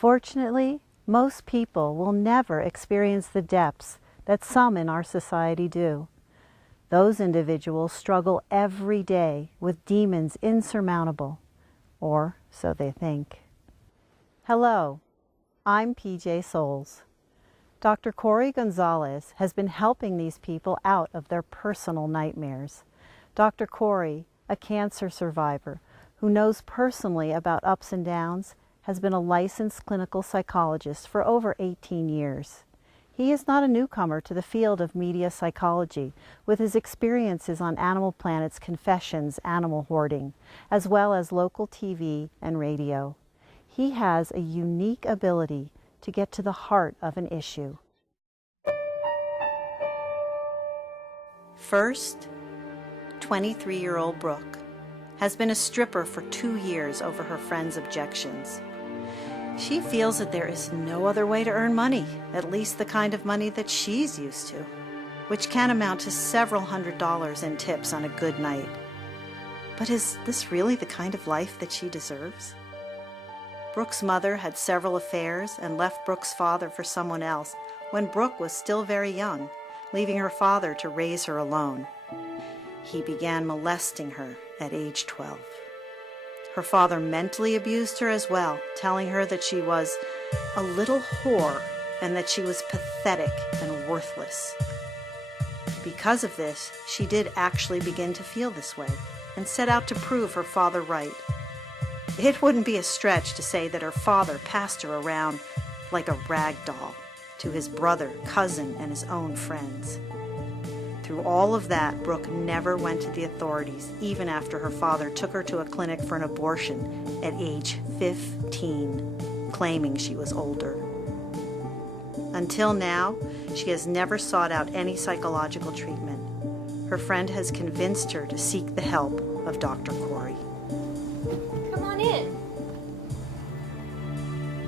Fortunately, most people will never experience the depths that some in our society do. Those individuals struggle every day with demons insurmountable, or so they think. Hello, I'm PJ Souls. Dr. Carrie Gonzales has been helping these people out of their personal nightmares. Dr. Carrie, a cancer survivor who knows personally about ups and downs, has been a licensed clinical psychologist for over 18 years. He is not a newcomer to the field of media psychology, with his experiences on Animal Planet's Confessions animal hoarding, as well as local TV and radio. He has a unique ability to get to the heart of an issue. First, 23-year-old Brooke has been a stripper for 2 years over her friends' objections. She feels that there is no other way to earn money, at least the kind of money that she's used to, which can amount to several $100s in tips on a good night. But is this really the kind of life that she deserves? Brooke's mother had several affairs and left Brooke's father for someone else when Brooke was still very young, leaving her father to raise her alone. He began molesting her at age 12. Her father mentally abused her as well, telling her that she was a little whore and that she was pathetic and worthless. Because of this, she did actually begin to feel this way and set out to prove her father right. It wouldn't be a stretch to say that her father passed her around like a rag doll to his brother, cousin, and his own friends. Through all of that, Brooke never went to the authorities, even after her father took her to a clinic for an abortion at age 15, claiming she was older. Until now, she has never sought out any psychological treatment. Her friend has convinced her to seek the help of Dr. Carrie. Come on in.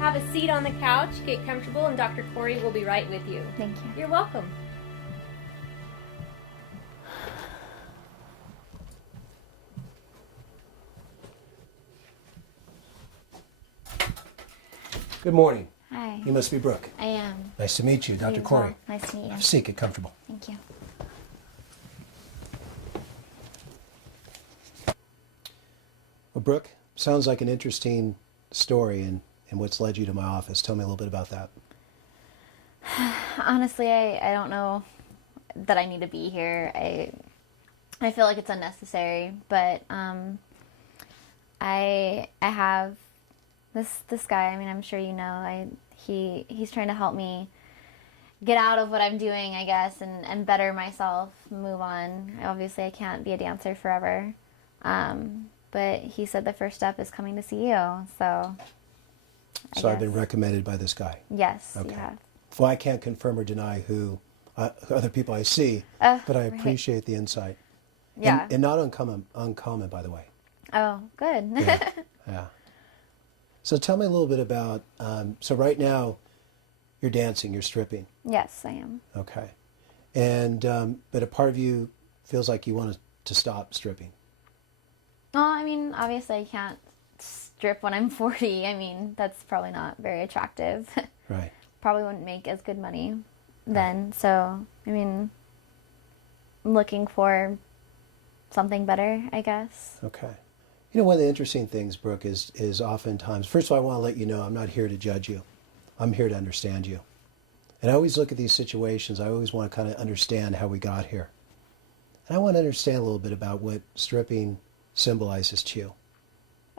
Have a seat on the couch, get comfortable, and Dr. Carrie will be right with you. Thank you. You're welcome. Good morning. Hi. You must be Brooke. I am. Nice to meet you, Dr. Carrie. Nice to meet you. Have a seat, get comfortable. Thank you. Well, Brooke, sounds like an interesting story and what's led you to my office. Tell me a little bit about that. Honestly, I don't know that I need to be here. I feel like it's unnecessary, but I have this guy. I mean, I'm sure you know. He's trying to help me get out of what I'm doing, I guess, and better myself, move on. Obviously, I can't be a dancer forever. But he said the first step is coming to see you, so So I've been recommended by this guy? Yes, okay. You have. Well, I can't confirm or deny who other people I see, but I appreciate the insight. Yeah. And not uncommon, by the way. Oh, good. Yeah. Yeah. So tell me a little bit about, so right now you're dancing, you're stripping. Yes, I am. Okay. And, but a part of you feels like you want to stop stripping. Well, I mean, obviously I can't strip when I'm 40. I mean, that's probably not very attractive. Right. Probably wouldn't make as good money then. Right. So, I mean, I'm looking for something better, I guess. Okay. You know, one of the interesting things, Brooke, is oftentimes, first of all, I want to let you know I'm not here to judge you. I'm here to understand you. And I always look at these situations, I always want to kind of understand how we got here. And I want to understand a little bit about what stripping symbolizes to you.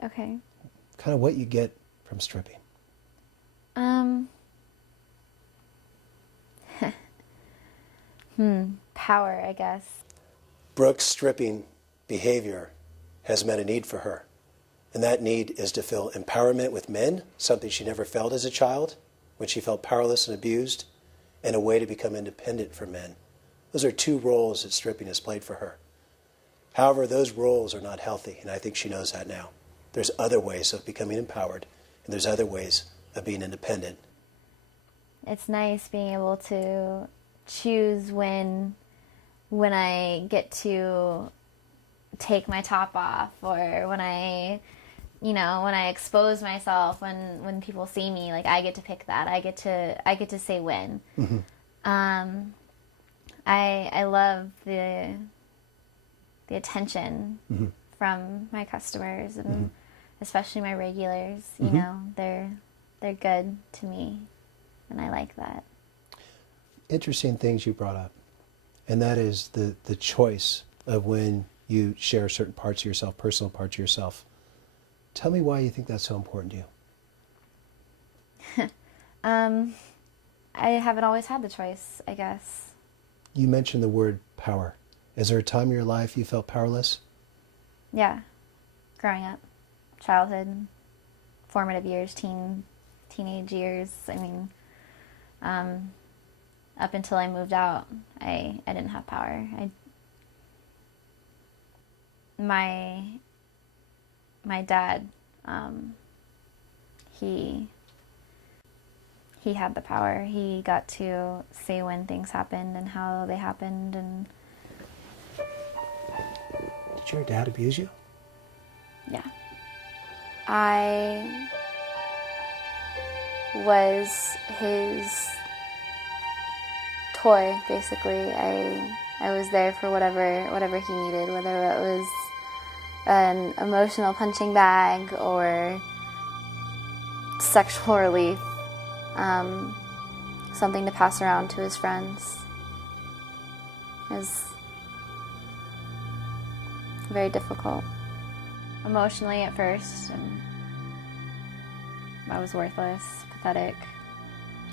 Okay. Kind of what you get from stripping. Power, I guess. Brooke's stripping behavior has met a need for her. And that need is to feel empowerment with men, something she never felt as a child, when she felt powerless and abused, and a way to become independent from men. Those are two roles that stripping has played for her. However, those roles are not healthy, and I think she knows that now. There's other ways of becoming empowered, and there's other ways of being independent. It's nice being able to choose when I get to take my top off, or when I you know, when I expose myself, when people see me, like, I get to pick that. I get to say when. Mm-hmm. I love the attention Mm-hmm. from my customers, and Mm-hmm. especially my regulars. You Mm-hmm. know, they're good to me, and I like that. Interesting things you brought up, and that is the choice of when you share certain parts of yourself, personal parts of yourself. Tell me why you think that's so important to you. I haven't always had the choice, I guess. You mentioned the word power. Is there a time in your life you felt powerless? Yeah, growing up, childhood, formative years, teenage years. I mean, up until I moved out, I didn't have power. My dad, he had the power. He got to say when things happened and how they happened. And Did your dad abuse you? yeah, I was his toy, basically. I was there for whatever he needed, whether it was an emotional punching bag or sexual relief, something to pass around to his friends. It was very difficult. Emotionally at first, and I was worthless, pathetic,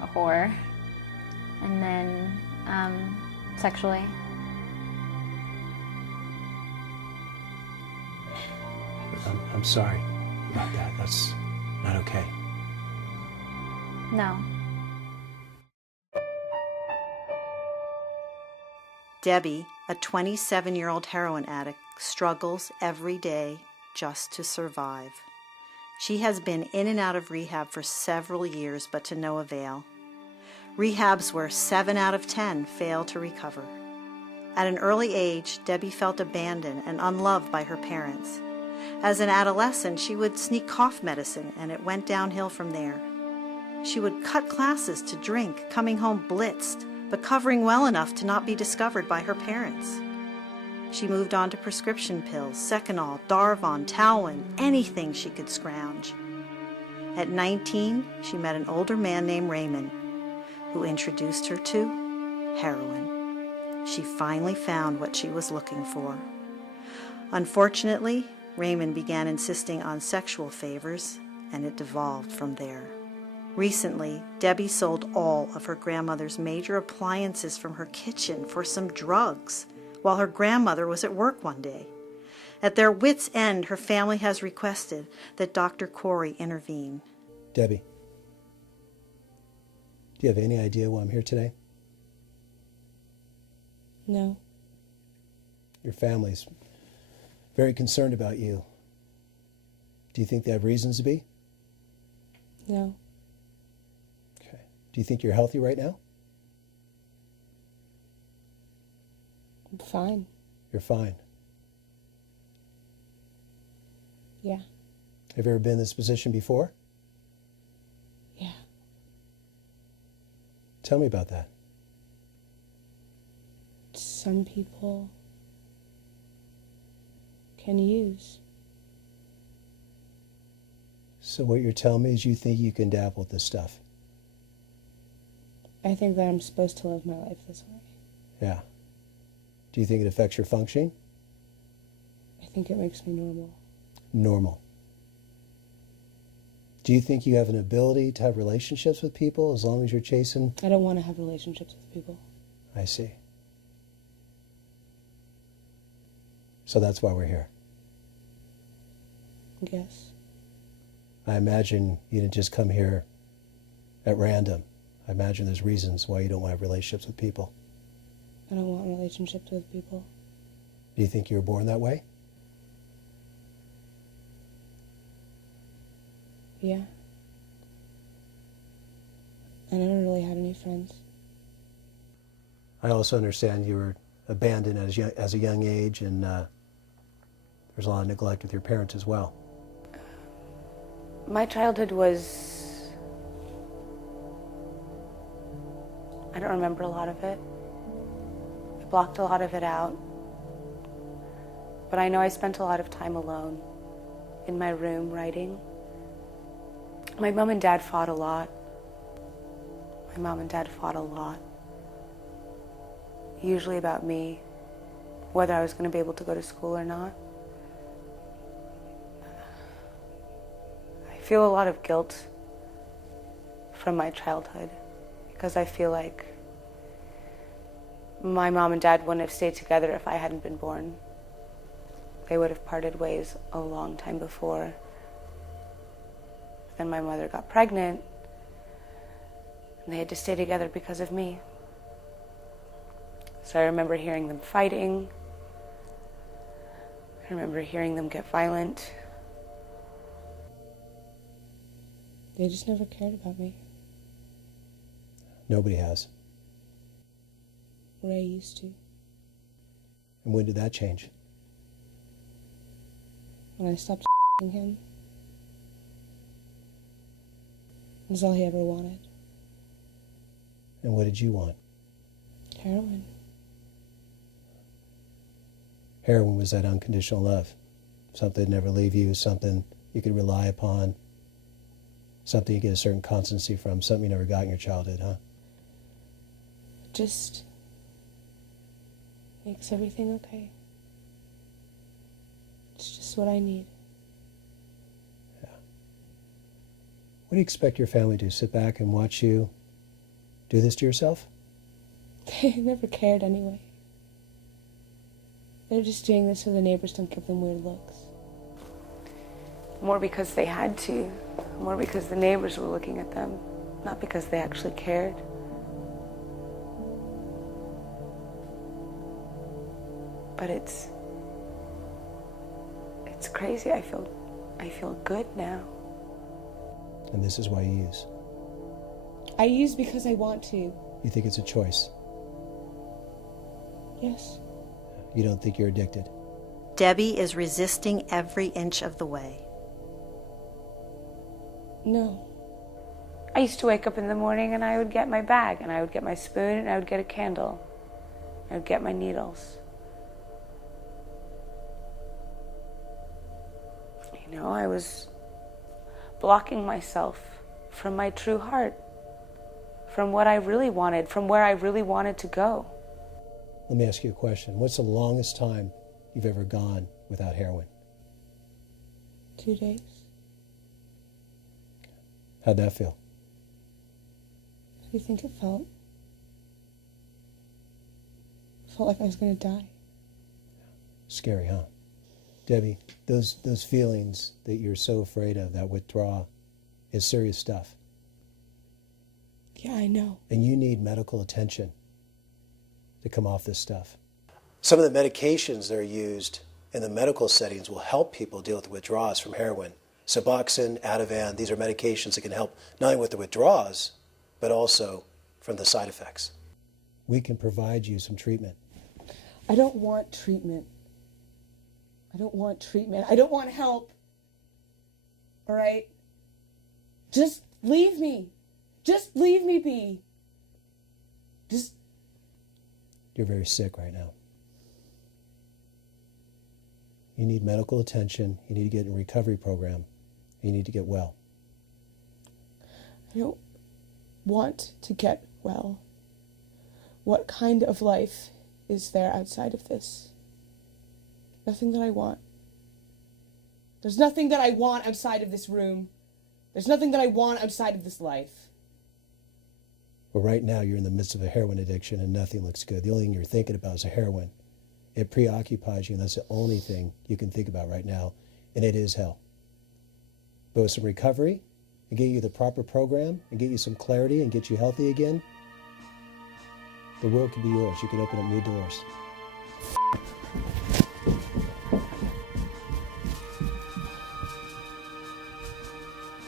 a whore. And then sexually. I'm sorry about that. That's not okay. No. Debbie, a 27-year-old heroin addict, struggles every day just to survive. She has been in and out of rehab for several years, but to no avail. Rehabs where 7 out of 10 fail to recover. At an early age, Debbie felt abandoned and unloved by her parents. As an adolescent, she would sneak cough medicine, and it went downhill from there. She would cut classes to drink, coming home blitzed, but covering well enough to not be discovered by her parents. She moved on to prescription pills, Seconal, Darvon, Talwin, anything she could scrounge. At 19, she met an older man named Raymond, who introduced her to heroin. She finally found what she was looking for. Unfortunately, Raymond began insisting on sexual favors, and it devolved from there. Recently, Debbie sold all of her grandmother's major appliances from her kitchen for some drugs, while her grandmother was at work one day. At their wits' end, her family has requested that Dr. Corey intervene. Debbie, do you have any idea why I'm here today? No. Your family's very concerned about you. Do you think they have reasons to be? No. Okay. Do you think you're healthy right now? I'm fine. You're fine. Yeah. Have you ever been in this position before? Yeah. Tell me about that. Some people can use. So what you're telling me is you think you can dabble with this stuff? I think that I'm supposed to live my life this way. Yeah. Do you think it affects your functioning? I think it makes me normal. Normal. Do you think you have an ability to have relationships with people as long as you're chasing? I don't want to have relationships with people. I see. So that's why we're here. I guess. I imagine you didn't just come here at random. I imagine there's reasons why you don't want to have relationships with people. I don't want relationships with people. Do you think you were born that way? Yeah. I never really had any friends. I also understand you were abandoned as a young age, and there's a lot of neglect with your parents as well. My childhood was, I don't remember a lot of it. I blocked a lot of it out. But I know I spent a lot of time alone in my room writing. My mom and dad fought a lot. My mom and dad fought a lot. Usually about me, whether I was going to be able to go to school or not. I feel a lot of guilt from my childhood because I feel like my mom and dad wouldn't have stayed together if I hadn't been born. They would have parted ways a long time before. Then my mother got pregnant, and they had to stay together because of me. So I remember hearing them fighting. I remember hearing them get violent. They just never cared about me. Nobody has. Ray used to. And when did that change? When I stopped him. It was all he ever wanted. And what did you want? Heroin. Heroin was that unconditional love. Something that never leave you, something you could rely upon, something you get a certain constancy from, something you never got in your childhood, huh? Just makes everything okay. It's just what I need. Yeah. What do you expect your family to do? Sit back and watch you do this to yourself? They never cared anyway. They're just doing this so the neighbors don't give them weird looks. More because they had to. More because the neighbors were looking at them. Not because they actually cared. But it's crazy. I feel good now. And this is why you use. I use because I want to. You think it's a choice? Yes. You don't think you're addicted? Debbie is resisting every inch of the way. No. I used to wake up in the morning and I would get my bag and I would get my spoon and I would get a candle. I would get my needles. You know, I was blocking myself from my true heart, from what I really wanted, from where I really wanted to go. Let me ask you a question. What's the longest time you've ever gone without heroin? 2 days. How'd that feel? How do you think it felt? It felt like I was going to die. Scary, huh? Debbie, those feelings that you're so afraid of, that withdrawal, is serious stuff. Yeah, I know. And you need medical attention to come off this stuff. Some of the medications that are used in the medical settings will help people deal with withdrawals from heroin. Suboxone, Ativan, these are medications that can help not only with the withdrawals, but also from the side effects. We can provide you some treatment. I don't want treatment. I don't want treatment. I don't want help. All right? Just leave me. Just leave me be. Just... You're very sick right now. You need medical attention. You need to get in a recovery program. You need to get well. I don't want to get well. What kind of life is there outside of this? Nothing that I want. There's nothing that I want outside of this room. There's nothing that I want outside of this life. But right now you're in the midst of a heroin addiction and nothing looks good. The only thing you're thinking about is a heroin. It preoccupies you and that's the only thing you can think about right now. And it is hell. But with some recovery and get you the proper program and get you some clarity and get you healthy again, the world can be yours. You can open up new doors.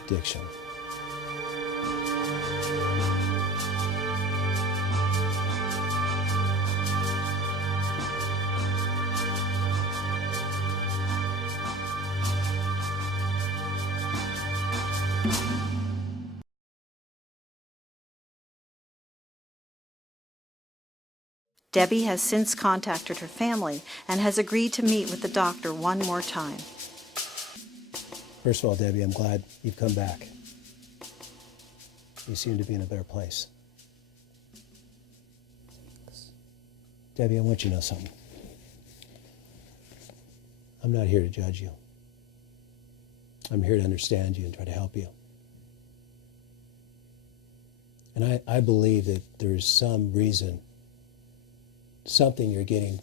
Addiction. Debbie has since contacted her family and has agreed to meet with the doctor one more time. First of all, Debbie, I'm glad you've come back. You seem to be in a better place. Debbie, I want you to know something. I'm not here to judge you. I'm here to understand you and try to help you. And I believe that there's some reason, something you're getting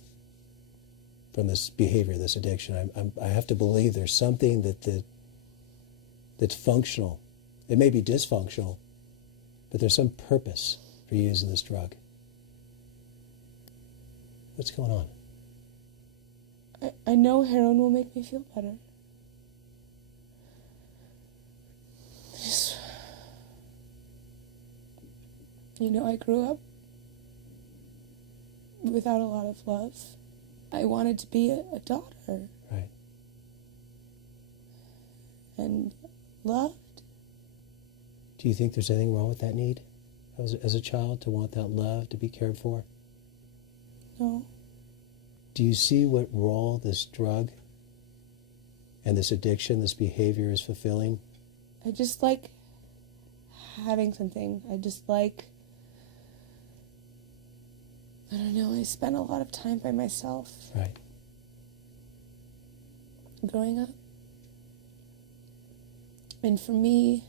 from this behavior, this addiction. I have to believe there's something that's functional. It may be dysfunctional, but there's some purpose for you using this drug. What's going on? I know heroin will make me feel better. I grew up without a lot of love. I wanted to be a daughter. Right. And loved. Do you think there's anything wrong with that need as a child, to want that love, to be cared for? No. Do you see what role this drug and this addiction, this behavior is fulfilling? I just like having something. I just like, I don't know, I spent a lot of time by myself. Right. Growing up. And for me,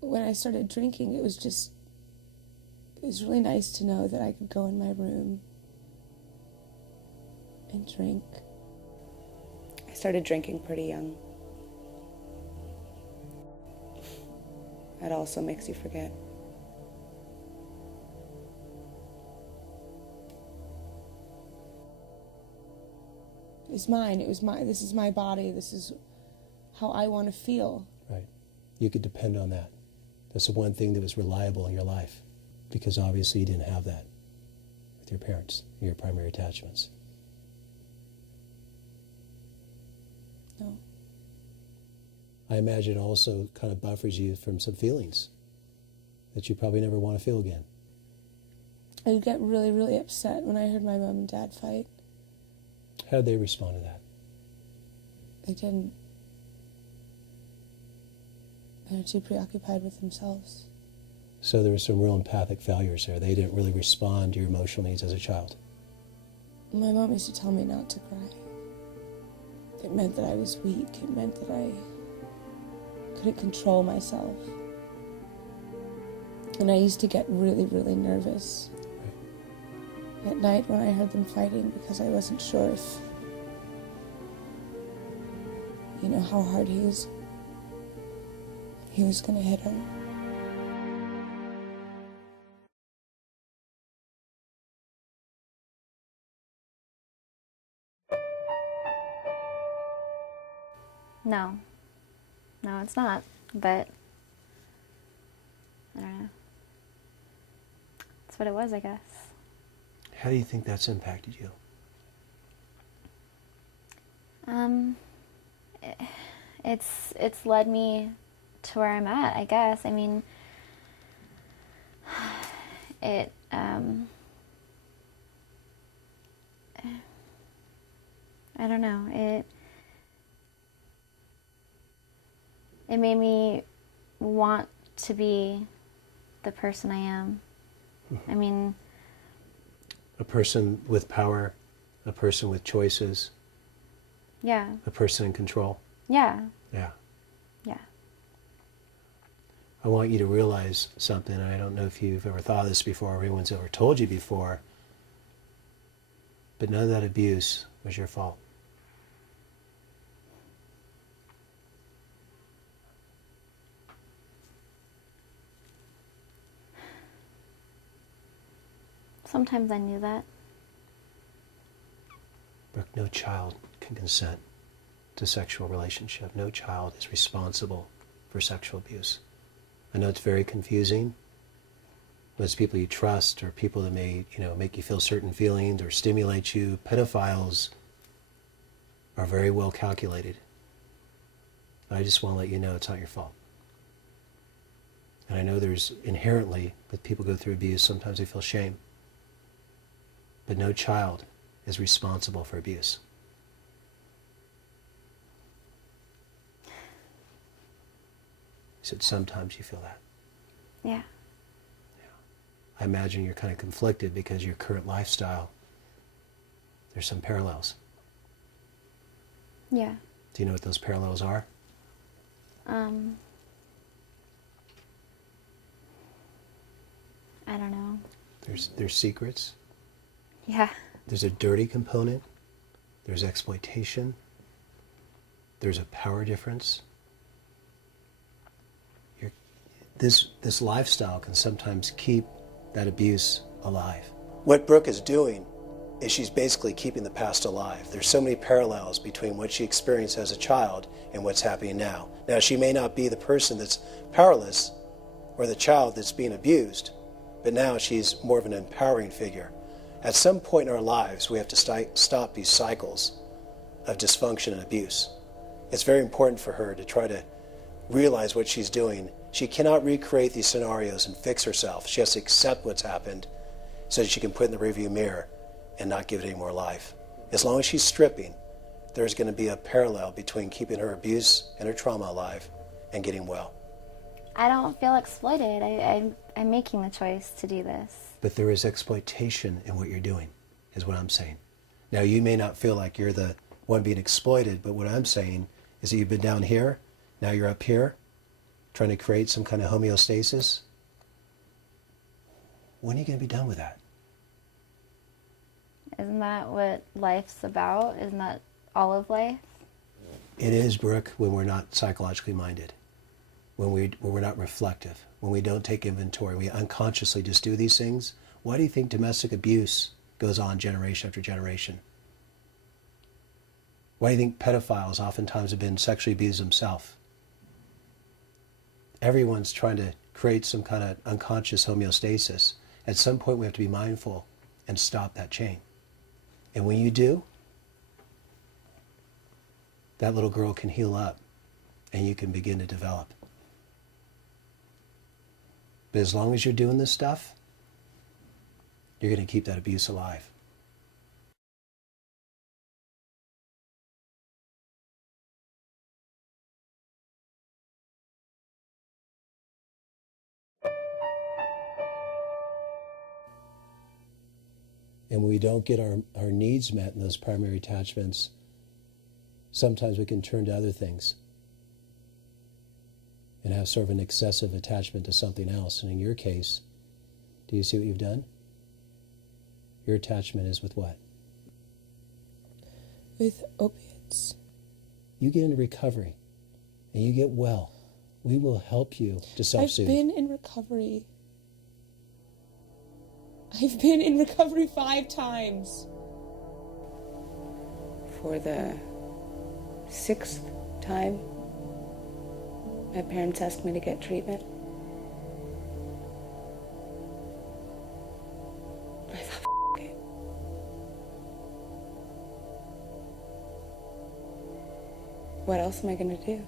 when I started drinking, it was really nice to know that I could go in my room and drink. I started drinking pretty young. That also makes you forget. It's mine. This is my body. This is how I want to feel. Right. You could depend on that. That's the one thing that was reliable in your life, because obviously you didn't have that with your parents, your primary attachments. No. I imagine it also kind of buffers you from some feelings that you probably never want to feel again. I would get really, really upset when I heard my mom and dad fight. How did they respond to that? They didn't. They were too preoccupied with themselves. So there were some real empathic failures there. They didn't really respond to your emotional needs as a child. My mom used to tell me not to cry. It meant that I was weak. It meant that I couldn't control myself. And I used to get really, really nervous at night when I heard them fighting, because I wasn't sure if, how hard he was going to hit her. No. No, it's not. But I don't know. That's what it was, I guess. How do you think that's impacted you? It's led me to where I'm at, I guess. I mean, I don't know. It made me want to be the person I am. I mean, a person with power, a person with choices. Yeah. A person in control. Yeah. Yeah. Yeah. I want you to realize something. I don't know if you've ever thought of this before or anyone's ever told you before, but none of that abuse was your fault. Sometimes I knew that. Brooke, no child can consent to sexual relationship. No child is responsible for sexual abuse. I know it's very confusing. Those people you trust or people that may, make you feel certain feelings or stimulate you. Pedophiles are very well calculated. I just want to let you know it's not your fault. And I know there's inherently, with people go through abuse, sometimes they feel shame. but no child is responsible for abuse. You said sometimes you feel that. Yeah. I imagine you're kind of conflicted because your current lifestyle, there's some parallels. Yeah. Do you know what those parallels are? I don't know. There's secrets. Yeah. There's a dirty component. There's exploitation. There's a power difference. This lifestyle can sometimes keep that abuse alive. What Brooke is doing is she's basically keeping the past alive. There's so many parallels between what she experienced as a child and what's happening now. Now, she may not be the person that's powerless or the child that's being abused, but now she's more of an empowering figure. At some point in our lives, we have to stop these cycles of dysfunction and abuse. It's very important for her to try to realize what she's doing. She cannot recreate these scenarios and fix herself. She has to accept what's happened so that she can put it in the rearview mirror and not give it any more life. As long as she's stripping, there's going to be a parallel between keeping her abuse and her trauma alive and getting well. I don't feel exploited. I'm making the choice to do this. But there is exploitation in what you're doing, is what I'm saying. Now, you may not feel like you're the one being exploited, but what I'm saying is that you've been down here, now you're up here, trying to create some kind of homeostasis. When are you going to be done with that? Isn't that what life's about? Isn't that all of life? It is, Brooke, when we're not psychologically minded, when we're not reflective, when we don't take inventory, we unconsciously just do these things. Why do you think domestic abuse goes on generation after generation? Why do you think pedophiles oftentimes have been sexually abused themselves? Everyone's trying to create some kind of unconscious homeostasis. At some point, we have to be mindful and stop that chain. And when you do, that little girl can heal up and you can begin to develop. But as long as you're doing this stuff, you're going to keep that abuse alive. And when we don't get our needs met in those primary attachments, sometimes we can turn to other things and have sort of an excessive attachment to something else. And in your case, do you see what you've done? Your attachment is with what? With opiates. You get into recovery and you get well. We will help you to self-soothe. I've been in recovery. I've been in recovery 5 times. For the 6th time, my parents asked me to get treatment. I thought, it. What else am I going to do?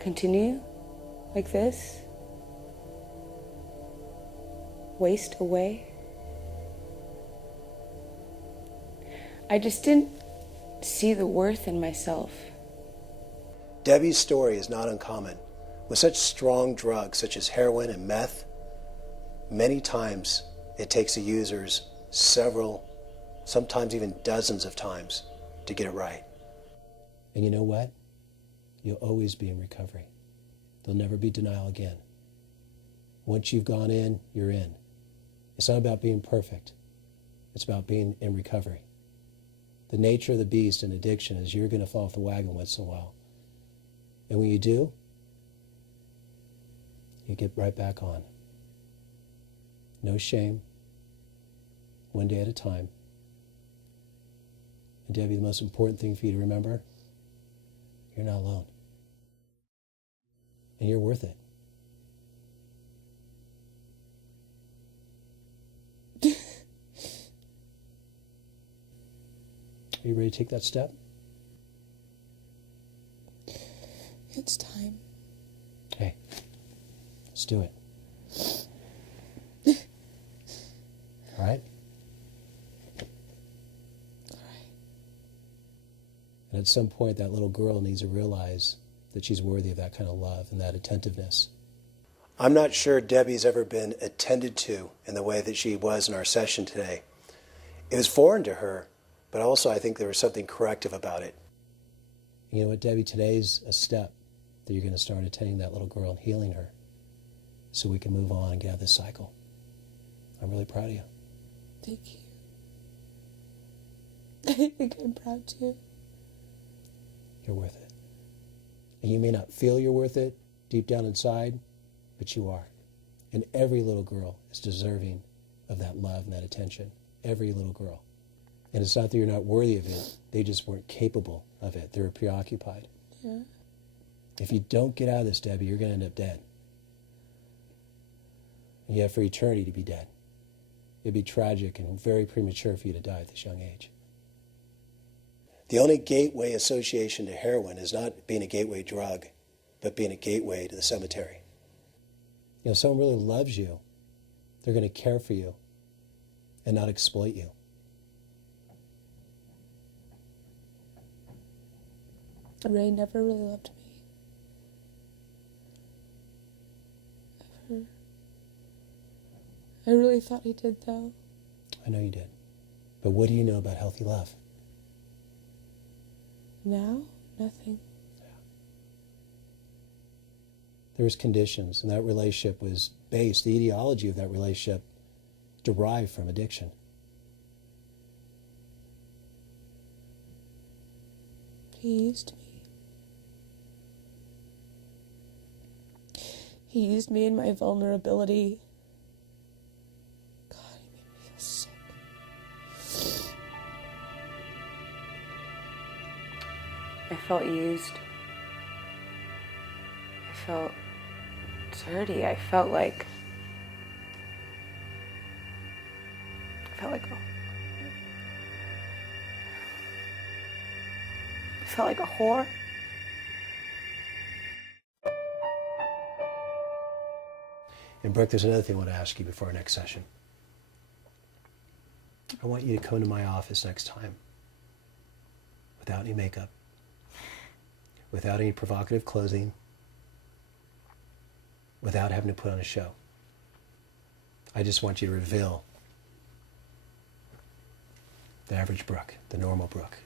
Continue like this? Waste away? I just didn't see the worth in myself. Debbie's story is not uncommon. With such strong drugs such as heroin and meth, many times it takes the users several, sometimes even dozens of times to get it right. And you know what? You'll always be in recovery. There'll never be denial again. Once you've gone in, you're in. It's not about being perfect. It's about being in recovery. The nature of the beast in addiction is you're going to fall off the wagon once in a while. And when you do, you get right back on. No shame. One day at a time. And Debbie, the most important thing for you to remember, you're not alone. And you're worth it. Are you ready to take that step? It's time. Okay, let's do it. All right? And at some point, that little girl needs to realize that she's worthy of that kind of love and that attentiveness. I'm not sure Debbie's ever been attended to in the way that she was in our session today. It was foreign to her, but also I think there was something corrective about it. You know what, Debbie, today's a step that you're going to start attending that little girl and healing her so we can move on and get out of this cycle. I'm really proud of you. Thank you. I think I'm proud too. You're worth it. And you may not feel you're worth it deep down inside, but you are. And every little girl is deserving of that love and that attention. Every little girl. And it's not that you're not worthy of it. They just weren't capable of it. They were preoccupied. Yeah. If you don't get out of this, Debbie, you're going to end up dead. And you have for eternity to be dead. It'd be tragic and very premature for you to die at this young age. The only gateway association to heroin is not being a gateway drug, but being a gateway to the cemetery. You know, if someone really loves you, they're going to care for you and not exploit you. Ray never really loved me. Ever. I really thought he did, though. I know you did. But what do you know about healthy love? Now, nothing. There was conditions, and that relationship was based, the ideology of that relationship derived from addiction. He used me. He used me in my vulnerability. God, he made me feel sick. I felt used. I felt dirty. I felt like a whore. And Brooke, there's another thing I want to ask you before our next session. I want you to come to my office next time without any makeup, without any provocative clothing, without having to put on a show. I just want you to reveal the average Brooke, the normal Brooke.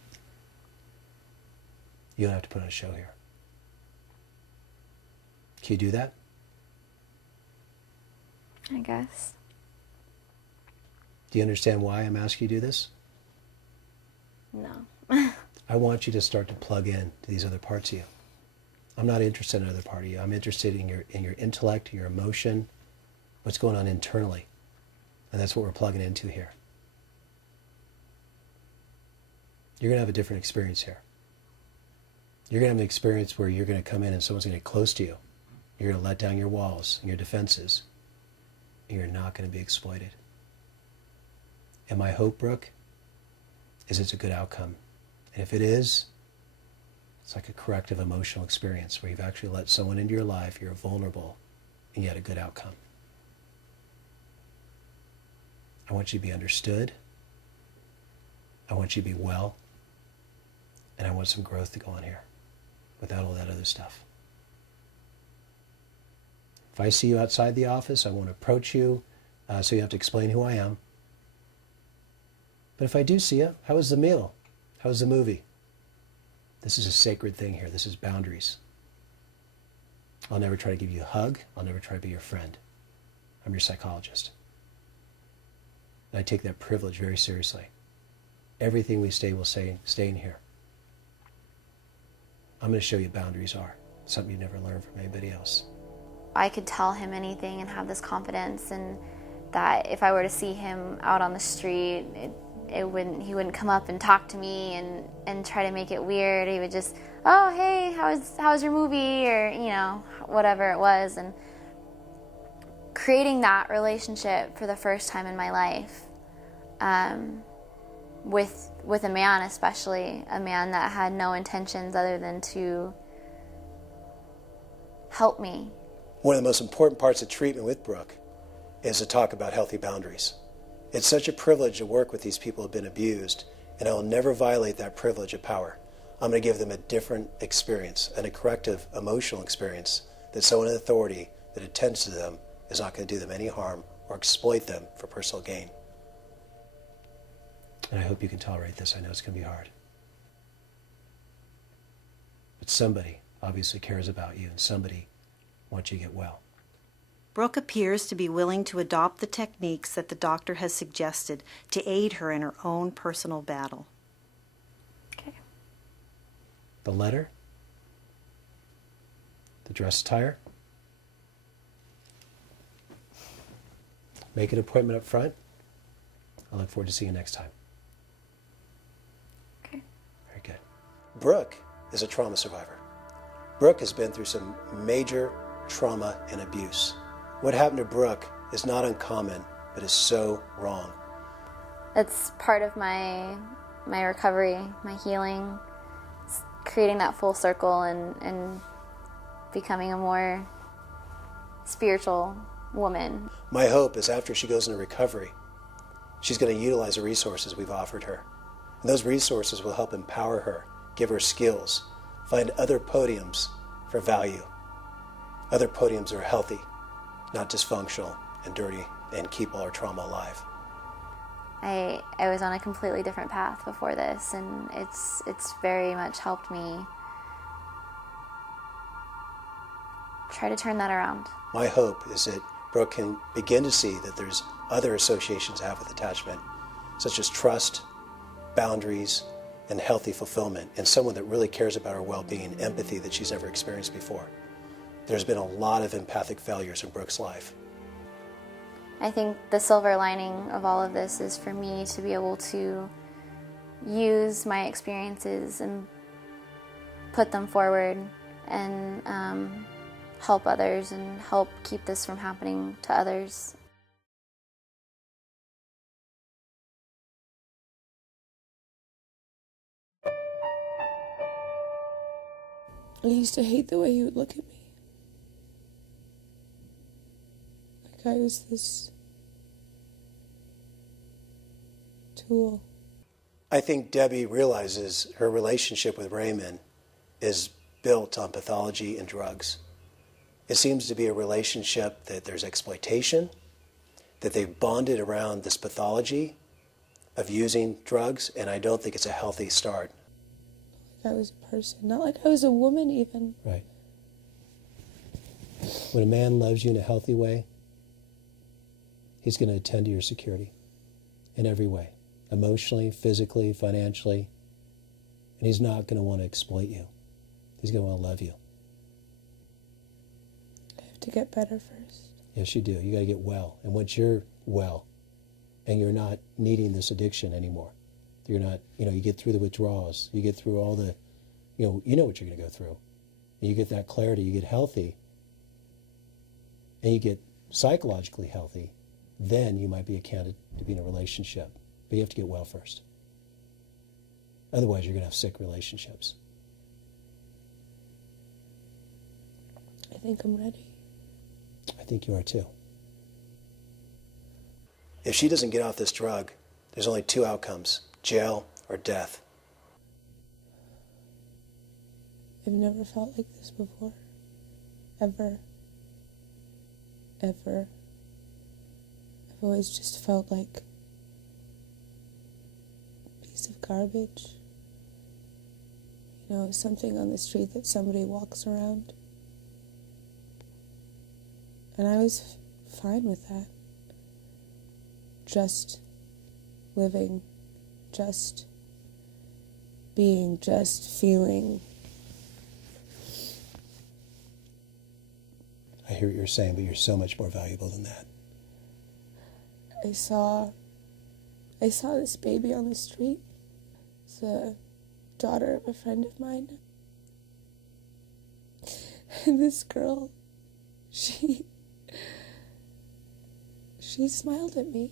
You don't have to put on a show here. Can you do that? I guess. Do you understand why I'm asking you to do this? No. I want you to start to plug in to these other parts of you. I'm not interested in another part of you. I'm interested in your intellect, your emotion, what's going on internally. And that's what we're plugging into here. You're going to have a different experience here. You're going to have an experience where you're going to come in and someone's going to get close to you. You're going to let down your walls and your defenses. And you're not going to be exploited. And my hope, Brooke, is it's a good outcome. And if it is, it's like a corrective emotional experience where you've actually let someone into your life, you're vulnerable, and you had a good outcome. I want you to be understood. I want you to be well. And I want some growth to go on here without all that other stuff. If I see you outside the office, I won't approach you, so you have to explain who I am. But if I do see you, how was the meal? How was the movie? This is a sacred thing here. This is boundaries. I'll never try to give you a hug. I'll never try to be your friend. I'm your psychologist. And I take that privilege very seriously. Everything we say will stay in here. I'm going to show you boundaries are. Something you never learned from anybody else. I could tell him anything and have this confidence, and that if I were to see him out on the street, he wouldn't come up and talk to me and try to make it weird. He would just, oh, hey, how was your movie, or, you know, whatever it was. And creating that relationship for the first time in my life, with a man, especially a man that had no intentions other than to help me. One of the most important parts of treatment with Brooke is to talk about healthy boundaries. It's such a privilege to work with these people who have been abused, and I will never violate that privilege of power. I'm going to give them a different experience and a corrective emotional experience that someone in authority that attends to them is not going to do them any harm or exploit them for personal gain. And I hope you can tolerate this. I know it's going to be hard. But somebody obviously cares about you, and somebody wants you to get well. Brooke appears to be willing to adopt the techniques that the doctor has suggested to aid her in her own personal battle. Okay. The letter, the dress attire, make an appointment up front. I look forward to seeing you next time. Okay. Very good. Brooke is a trauma survivor. Brooke has been through some major trauma and abuse. What happened to Brooke is not uncommon, but is so wrong. It's part of my recovery, my healing, it's creating that full circle and becoming a more spiritual woman. My hope is after she goes into recovery, she's going to utilize the resources we've offered her. And those resources will help empower her, give her skills, find other podiums for value. Other podiums that are healthy, not dysfunctional and dirty, and keep all our trauma alive. I was on a completely different path before this, and it's very much helped me try to turn that around. My hope is that Brooke can begin to see that there's other associations I have with attachment, such as trust, boundaries, and healthy fulfillment, and someone that really cares about her well-being, empathy that she's never experienced before. There's been a lot of empathic failures in Brooke's life. I think the silver lining of all of this is for me to be able to use my experiences and put them forward and help others and help keep this from happening to others. I used to hate the way he would look at me. Like I was this tool. I think Debbie realizes her relationship with Raymond is built on pathology and drugs. It seems to be a relationship that there's exploitation, that they've bonded around this pathology of using drugs, and I don't think it's a healthy start. Like I was a person, not like I was a woman even. Right. When a man loves you in a healthy way, he's going to attend to your security in every way, emotionally, physically, financially, and he's not going to want to exploit you. He's going to want to love you. I have to get better first. Yes, you do. You got to get well. And once you're well and you're not needing this addiction anymore, you're not, you get through the withdrawals, you get through all the, you know what you're going to go through. And you get that clarity, you get healthy, and you get psychologically healthy, then you might be a candidate to be in a relationship. But you have to get well first. Otherwise, you're going to have sick relationships. I think I'm ready. I think you are too. If she doesn't get off this drug, there's only two outcomes, jail or death. I've never felt like this before. Ever. Ever. I've always just felt like a piece of garbage. Something on the street that somebody walks around. And I was fine with that. Just living, just being, just feeling. I hear what you're saying, but you're so much more valuable than that. I saw this baby on the street. It's a daughter of a friend of mine. And this girl, she smiled at me.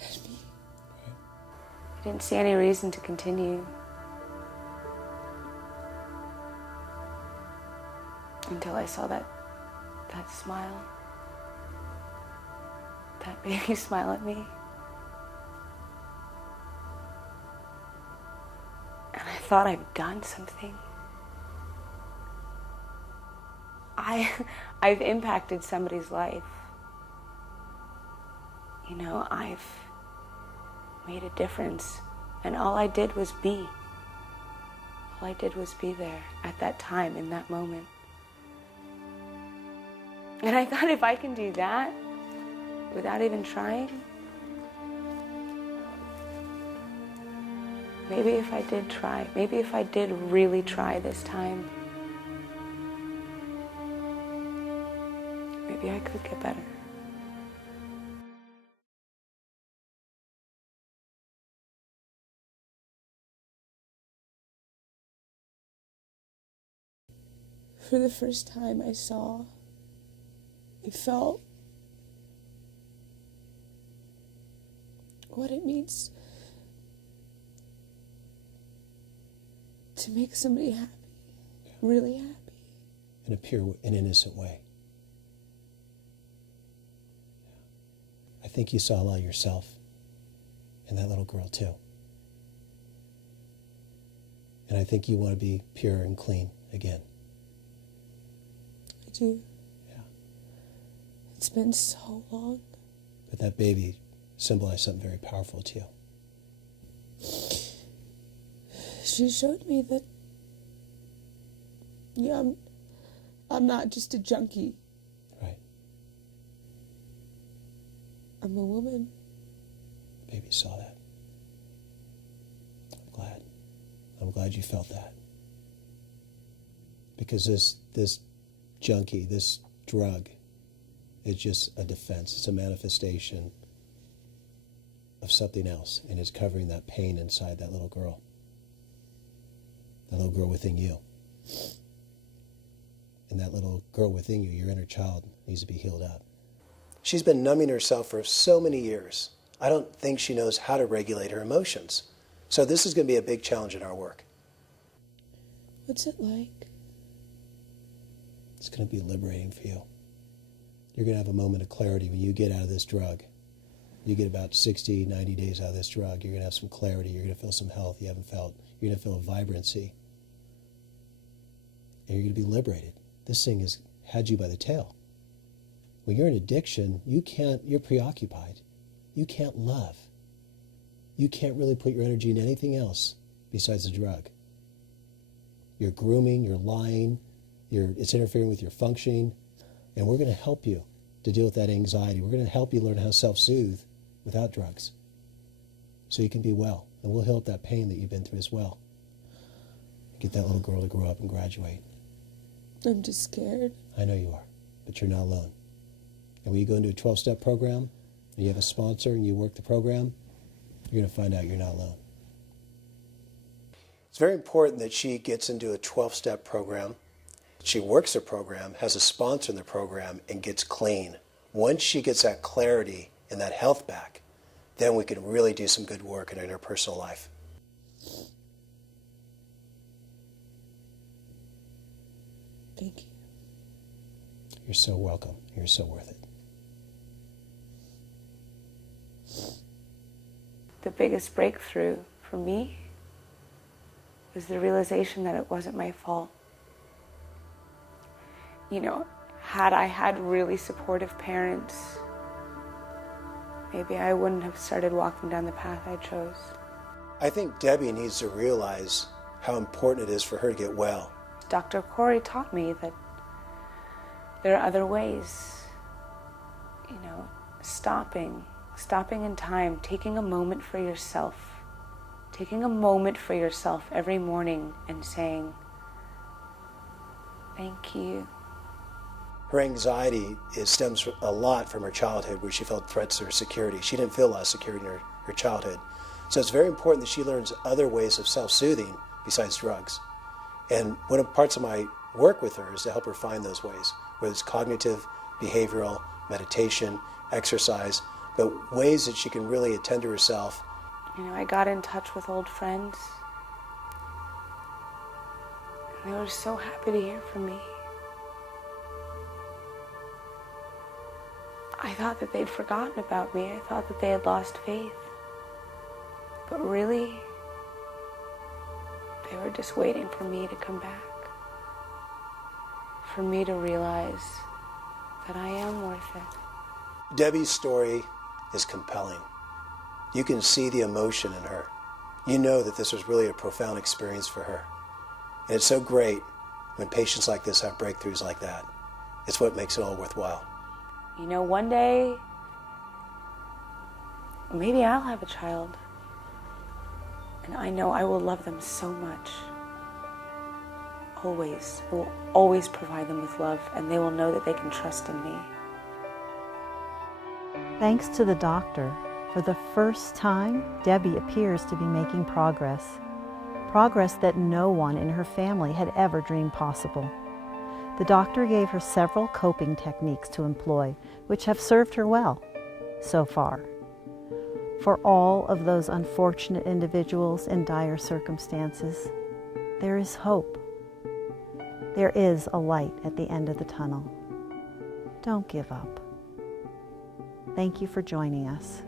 I didn't see any reason to continue until I saw that smile. That baby smile at me. thought I've done something. I've impacted somebody's life. You know, I've made a difference. And all I did was be. All I did was be there at that time, in that moment. And I thought, if I can do that without even trying, maybe if I did try, maybe if I did really try this time, maybe I could get better. For the first time I felt what it means to make somebody happy, really happy. In a pure and innocent way. I think you saw a lot of yourself in that little girl too. And I think you want to be pure and clean again. I do. Yeah. It's been so long. But that baby symbolized something very powerful to you. She showed me that, yeah, I'm not just a junkie. Right. I'm a woman. The baby saw that. I'm glad. I'm glad you felt that. Because this junkie, this drug, is just a defense. It's a manifestation of something else, and it's covering that pain inside that little girl. That little girl within you. And that little girl within you, your inner child, needs to be healed up. She's been numbing herself for so many years. I don't think she knows how to regulate her emotions. So this is going to be a big challenge in our work. What's it like? It's going to be liberating for you. You're going to have a moment of clarity when you get out of this drug. You get about 60, 90 days out of this drug. You're going to have some clarity. You're going to feel some health you haven't felt. You're going to feel a vibrancy. And you're going to be liberated. This thing has had you by the tail. When you're in addiction, you're preoccupied. You can't love. You can't really put your energy into anything else besides the drug. You're grooming, you're lying, it's interfering with your functioning, and we're going to help you to deal with that anxiety. We're going to help you learn how to self-soothe without drugs so you can be well, and we'll heal up that pain that you've been through as well. Get that little girl to grow up and graduate. I'm just scared. I know you are, but you're not alone. And when you go into a 12-step program, and you have a sponsor and you work the program, you're going to find out you're not alone. It's very important that she gets into a 12-step program. She works the program, has a sponsor in the program, and gets clean. Once she gets that clarity and that health back, then we can really do some good work in her interpersonal life. Thank you. You're so welcome. You're so worth it. The biggest breakthrough for me was the realization that it wasn't my fault. You know, had I had really supportive parents, maybe I wouldn't have started walking down the path I chose. I think Debbie needs to realize how important it is for her to get well. Dr. Corey taught me that there are other ways. You know, stopping in time, taking a moment for yourself. Taking a moment for yourself every morning and saying, thank you. Her anxiety stems a lot from her childhood, where she felt threats to her security. She didn't feel a lot of security in her childhood. So it's very important that she learns other ways of self-soothing besides drugs. And one of the parts of my work with her is to help her find those ways, whether it's cognitive, behavioral, meditation, exercise, but ways that she can really attend to herself. You know, I got in touch with old friends, and they were so happy to hear from me. I thought that they'd forgotten about me. I thought that they had lost faith. But really, they were just waiting for me to come back. For me to realize that I am worth it. Debbie's story is compelling. You can see the emotion in her. You know that this was really a profound experience for her. And it's so great when patients like this have breakthroughs like that. It's what makes it all worthwhile. You know, one day, maybe I'll have a child. And I know I will love them so much. Always. I will always provide them with love, and they will know that they can trust in me. Thanks to the doctor, for the first time, Debbie appears to be making progress. Progress that no one in her family had ever dreamed possible. The doctor gave her several coping techniques to employ, which have served her well so far. For all of those unfortunate individuals in dire circumstances, there is hope. There is a light at the end of the tunnel. Don't give up. Thank you for joining us.